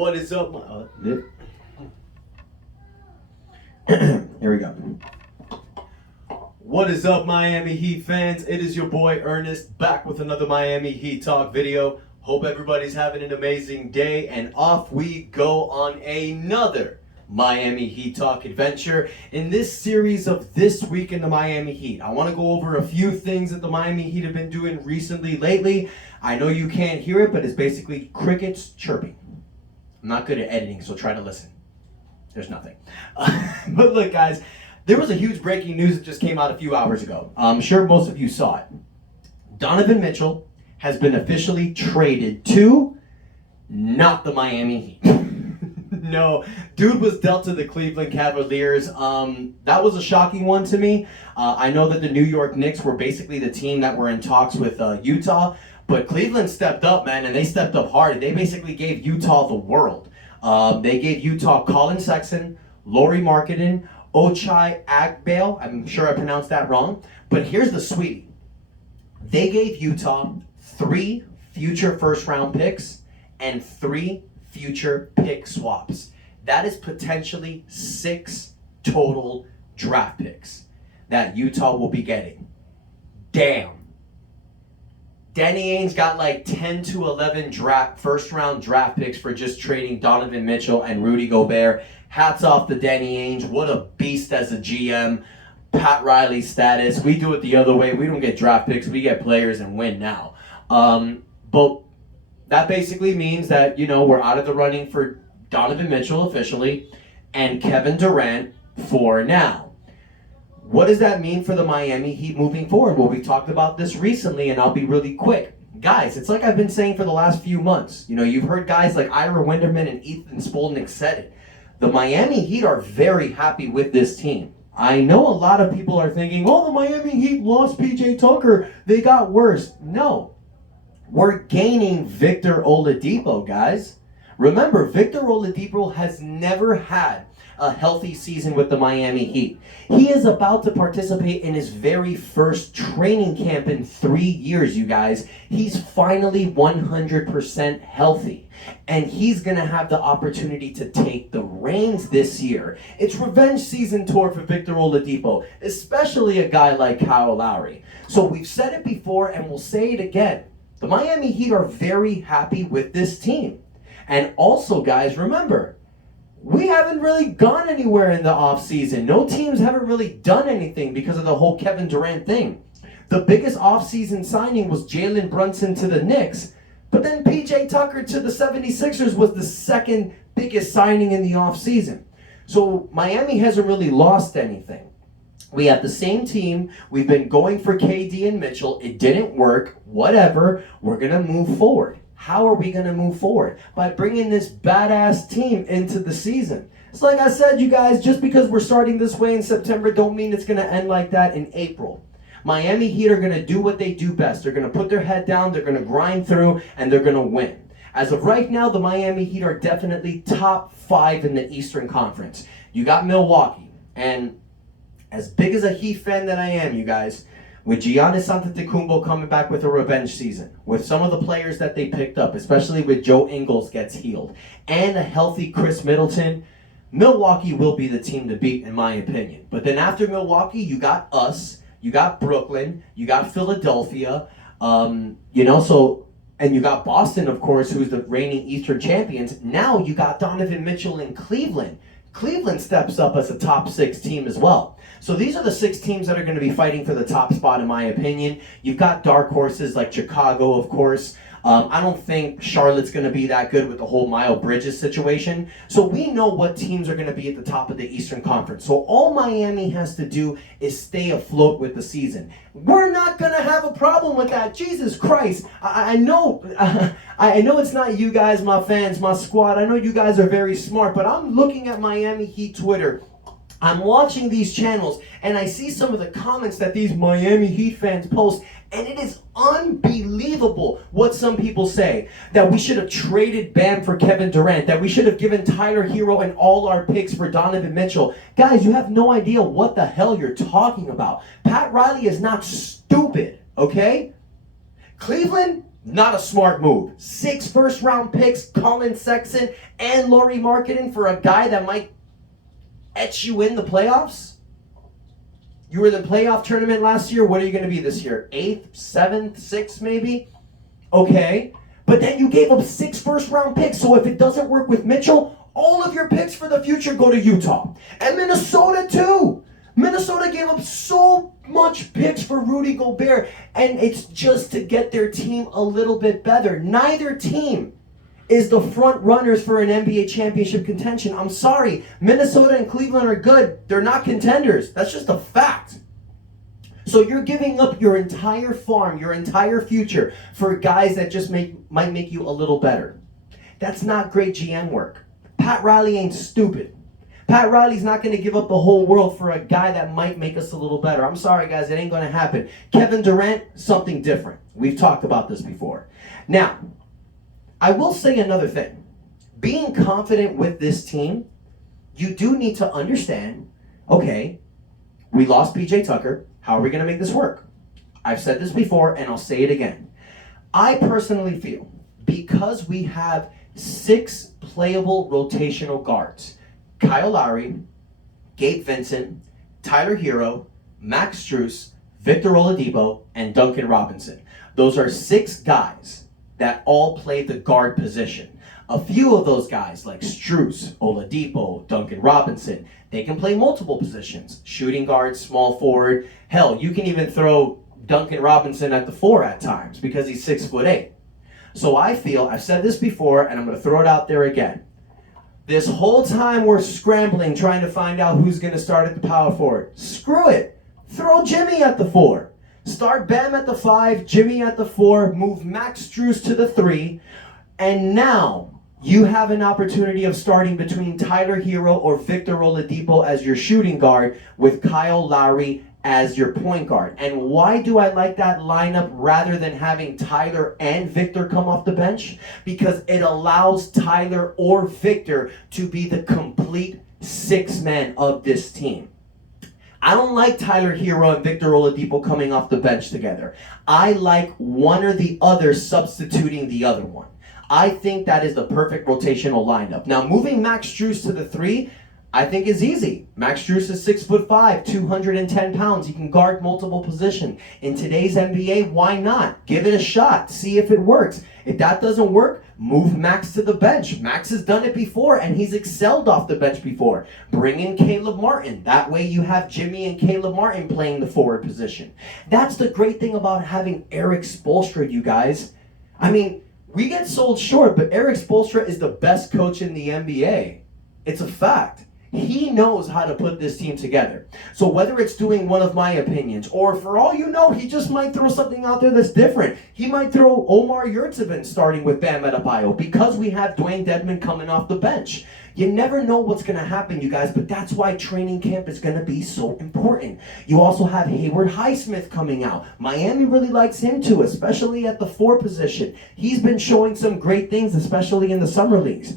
What is up, Here we go. What is up, Miami Heat fans? It is your boy Ernest back with another Miami Heat Talk video. Hope everybody's having an amazing day, and off we go on another Miami Heat Talk adventure in this series of This Week in the Miami Heat. I want to go over a few things that the Miami Heat have been doing recently, lately. I know you can't hear it, but it's basically crickets chirping. I'm not good at editing, so try to listen. There's nothing. But look, guys, there was a huge breaking news that just came out a few hours ago. I'm sure most of you saw it. Donovan Mitchell has been officially traded to not the Miami Heat. No, dude was dealt to the Cleveland Cavaliers. That was a shocking one to me. I know that the New York Knicks were basically the team that were in talks with Utah, but Cleveland stepped up, man, and they stepped up hard. They basically gave Utah the world. They gave Utah Colin Sexton, Lauri Markkanen, Ochai Agbail. I'm sure I pronounced that wrong. But here's the sweetie. They gave Utah 3 future first-round picks and 3 future pick swaps. That is potentially 6 total draft picks that Utah will be getting. Damn. Danny Ainge got like 10 to 11 first-round draft picks for just trading Donovan Mitchell and Rudy Gobert. Hats off to Danny Ainge. What a beast as a GM. Pat Riley status. We do it the other way. We don't get draft picks. We get players and win now. But that basically means that, we're out of the running for Donovan Mitchell officially and Kevin Durant for now. What does that mean for the Miami Heat moving forward? Well, we talked about this recently, and I'll be really quick. Guys, it's like I've been saying for the last few months. You've heard guys like Ira Winderman and Ethan Spolnick said it. The Miami Heat are very happy with this team. I know a lot of people are thinking, oh, the Miami Heat lost PJ Tucker. They got worse. No. We're gaining Victor Oladipo, guys. Remember, Victor Oladipo has never had a healthy season with the Miami Heat. He is about to participate in his very first training camp in 3 years, you guys. He's finally 100% healthy. And he's going to have the opportunity to take the reins this year. It's revenge season tour for Victor Oladipo, especially a guy like Kyle Lowry. So we've said it before and we'll say it again. The Miami Heat are very happy with this team. And also, guys, remember, we haven't really gone anywhere in the offseason. No teams haven't really done anything because of the whole Kevin Durant thing. The biggest offseason signing was Jalen Brunson to the Knicks. But then PJ Tucker to the 76ers was the second biggest signing in the offseason. So Miami hasn't really lost anything. We have the same team. We've been going for KD and Mitchell. It didn't work. Whatever. We're going to move forward. How are we going to move forward? By bringing this badass team into the season. So like I said, you guys, just because we're starting this way in September don't mean it's going to end like that in April. Miami Heat are going to do what they do best. They're going to put their head down, they're going to grind through, and they're going to win. As of right now, the Miami Heat are definitely top 5 in the Eastern Conference. You got Milwaukee. And as big as a Heat fan that I am, you guys, with Giannis Antetokounmpo coming back with a revenge season, with some of the players that they picked up, especially with Joe Ingles gets healed, and a healthy Chris Middleton, Milwaukee will be the team to beat, in my opinion. But then after Milwaukee, you got us, you got Brooklyn, you got Philadelphia, and you got Boston, of course, who's the reigning Eastern champions. Now you got Donovan Mitchell in Cleveland. Cleveland steps up as a top 6 team as well. So these are the 6 teams that are going to be fighting for the top spot, in my opinion. You've got dark horses like Chicago, of course. I don't think Charlotte's going to be that good with the whole Miles Bridges situation. So we know what teams are going to be at the top of the Eastern Conference. So all Miami has to do is stay afloat with the season. We're not going to have a problem with that. Jesus Christ. I know it's not you guys, my fans, my squad. I know you guys are very smart, but I'm looking at Miami Heat Twitter. I'm watching these channels, and I see some of the comments that these Miami Heat fans post, and it is unbelievable what some people say. That we should have traded Bam for Kevin Durant, that we should have given Tyler Hero and all our picks for Donovan Mitchell. Guys, you have no idea what the hell you're talking about. Pat Riley is not stupid, okay? Cleveland, Not a smart move. 6 first-round picks, Colin Sexton and Lauri Markkanen for a guy that might etch you in the playoffs? You were in the playoff tournament last year. What are you going to be this year? 8th, 7th, 6th maybe? Okay. But then you gave up 6 first-round picks. So if it doesn't work with Mitchell, all of your picks for the future go to Utah. And Minnesota too. Minnesota gave up so much picks for Rudy Gobert. And it's just to get their team a little bit better. Neither team is the front runners for an NBA championship contention. I'm sorry. Minnesota and Cleveland are good. They're not contenders. That's just a fact. So you're giving up your entire farm, your entire future for guys that just might make you a little better. That's not great GM work. Pat Riley ain't stupid. Pat Riley's not going to give up the whole world for a guy that might make us a little better. I'm sorry, guys. It ain't going to happen. Kevin Durant, something different. We've talked about this before. Now, I will say another thing. Being confident with this team, you do need to understand, okay, we lost PJ Tucker. How are we going to make this work? I've said this before, and I'll say it again. I personally feel because we have 6 playable rotational guards, Kyle Lowry, Gabe Vincent, Tyler Hero, Max Strus, Victor Oladipo, and Duncan Robinson. Those are 6 guys that all play the guard position. A few of those guys, like Strus, Oladipo, Duncan Robinson, they can play multiple positions. Shooting guard, small forward. Hell, you can even throw Duncan Robinson at the 4 at times because he's 6'8". So I feel, I've said this before, and I'm going to throw it out there again. This whole time we're scrambling, trying to find out who's going to start at the power forward. Screw it. Throw Jimmy at the 4. Start Bam at the 5, Jimmy at the 4, move Max Strus to the 3, and now you have an opportunity of starting between Tyler Hero or Victor Oladipo as your shooting guard with Kyle Lowry as your point guard. And why do I like that lineup rather than having Tyler and Victor come off the bench? Because it allows Tyler or Victor to be the complete 6-man of this team. I don't like Tyler Hero and Victor Oladipo coming off the bench together. I like one or the other substituting the other one. I think that is the perfect rotational lineup. Now, moving Max Strus to the 3, I think is easy. Max Strus is 6'5", 210 pounds. He can guard multiple positions. In today's NBA, why not? Give it a shot. See if it works. If that doesn't work, move Max to the bench. Max has done it before, and he's excelled off the bench before. Bring in Caleb Martin. That way you have Jimmy and Caleb Martin playing the forward position. That's the great thing about having Erik Spoelstra, you guys. I mean, we get sold short, but Erik Spoelstra is the best coach in the NBA. It's a fact. He knows how to put this team together. So whether it's doing one of my opinions, or for all you know, he just might throw something out there that's different. He might throw Omar Yurtseven starting with Bam Adebayo because we have Dwayne Dedmon coming off the bench. You never know what's going to happen, you guys, but that's why training camp is going to be so important. You also have Hayward Highsmith coming out. Miami really likes him too, especially at the 4 position. He's been showing some great things, especially in the summer leagues.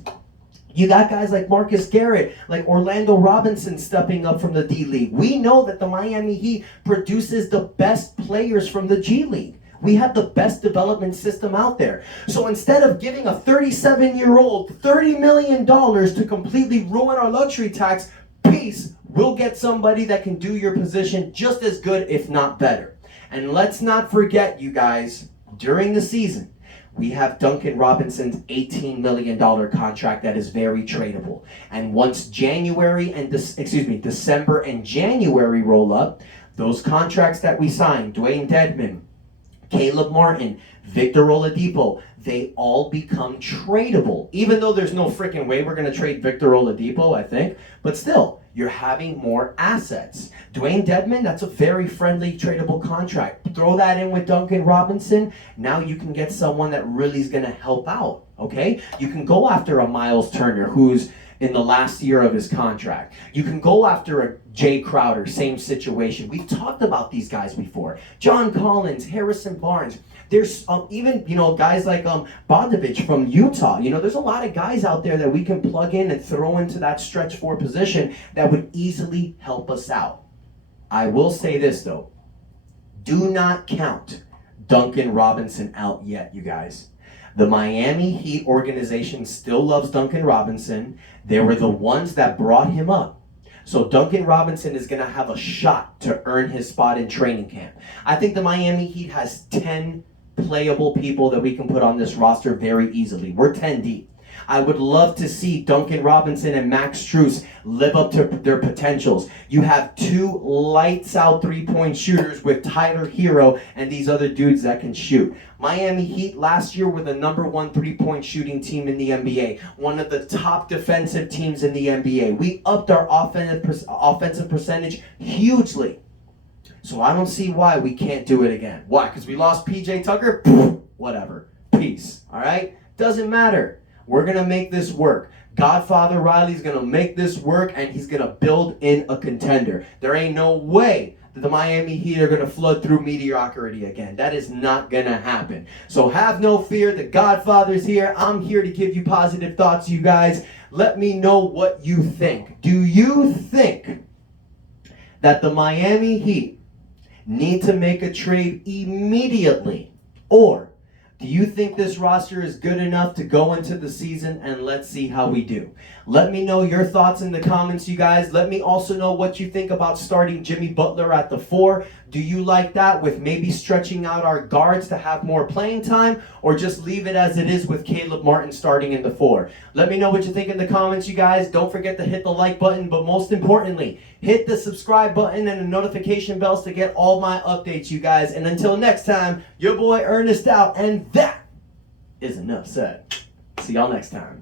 You got guys like Marcus Garrett, like Orlando Robinson stepping up from the D-League. We know that the Miami Heat produces the best players from the G-League. We have the best development system out there. So instead of giving a 37-year-old $30 million to completely ruin our luxury tax, peace, we'll get somebody that can do your position just as good, if not better. And let's not forget, you guys, during the season, we have Duncan Robinson's $18 million contract that is very tradable. And once December and January roll up, those contracts that we signed, Dwayne Dedmon, Caleb Martin, Victor Oladipo, they all become tradable. Even though there's no freaking way we're going to trade Victor Oladipo, I think. But still, you're having more assets. Dwayne Dedmon, that's a very friendly tradable contract. Throw that in with Duncan Robinson. Now you can get someone that really is going to help out, okay? You can go after a Miles Turner who's in the last year of his contract. You can go after a Jay Crowder, same situation. We've talked about these guys before. John Collins, Harrison Barnes. There's even, guys like Bogdanovich from Utah. There's a lot of guys out there that we can plug in and throw into that stretch 4 position that would easily help us out. I will say this, though. Do not count Duncan Robinson out yet, you guys. The Miami Heat organization still loves Duncan Robinson. They were the ones that brought him up. So Duncan Robinson is going to have a shot to earn his spot in training camp. I think the Miami Heat has 10 playable people that we can put on this roster very easily. We're 10 deep. I would love to see Duncan Robinson and Max Strus live up to their potentials. You have two lights-out three-point shooters with Tyler Hero and these other dudes that can shoot. Miami Heat last year were the #1 three-point shooting team in the NBA, one of the top defensive teams in the NBA. We upped our offensive percentage hugely. So I don't see why we can't do it again. Why? Because we lost PJ Tucker? Whatever. Peace. All right? Doesn't matter. We're going to make this work. Godfather Riley's going to make this work, and he's going to build in a contender. There ain't no way that the Miami Heat are going to flood through mediocrity again. That is not going to happen. So have no fear. The Godfather's here. I'm here to give you positive thoughts, you guys. Let me know what you think. Do you think that the Miami Heat need to make a trade immediately? Or do you think this roster is good enough to go into the season, and let's see how we do? Let me know your thoughts in the comments, you guys. Let me also know what you think about starting Jimmy Butler at the 4. Do you like that, with maybe stretching out our guards to have more playing time, or just leave it as it is with Caleb Martin starting in the 4? Let me know what you think in the comments, you guys. Don't forget to hit the like button, but most importantly, hit the subscribe button and the notification bells to get all my updates, you guys. And until next time, your boy Ernest out, and that is enough said. See y'all next time.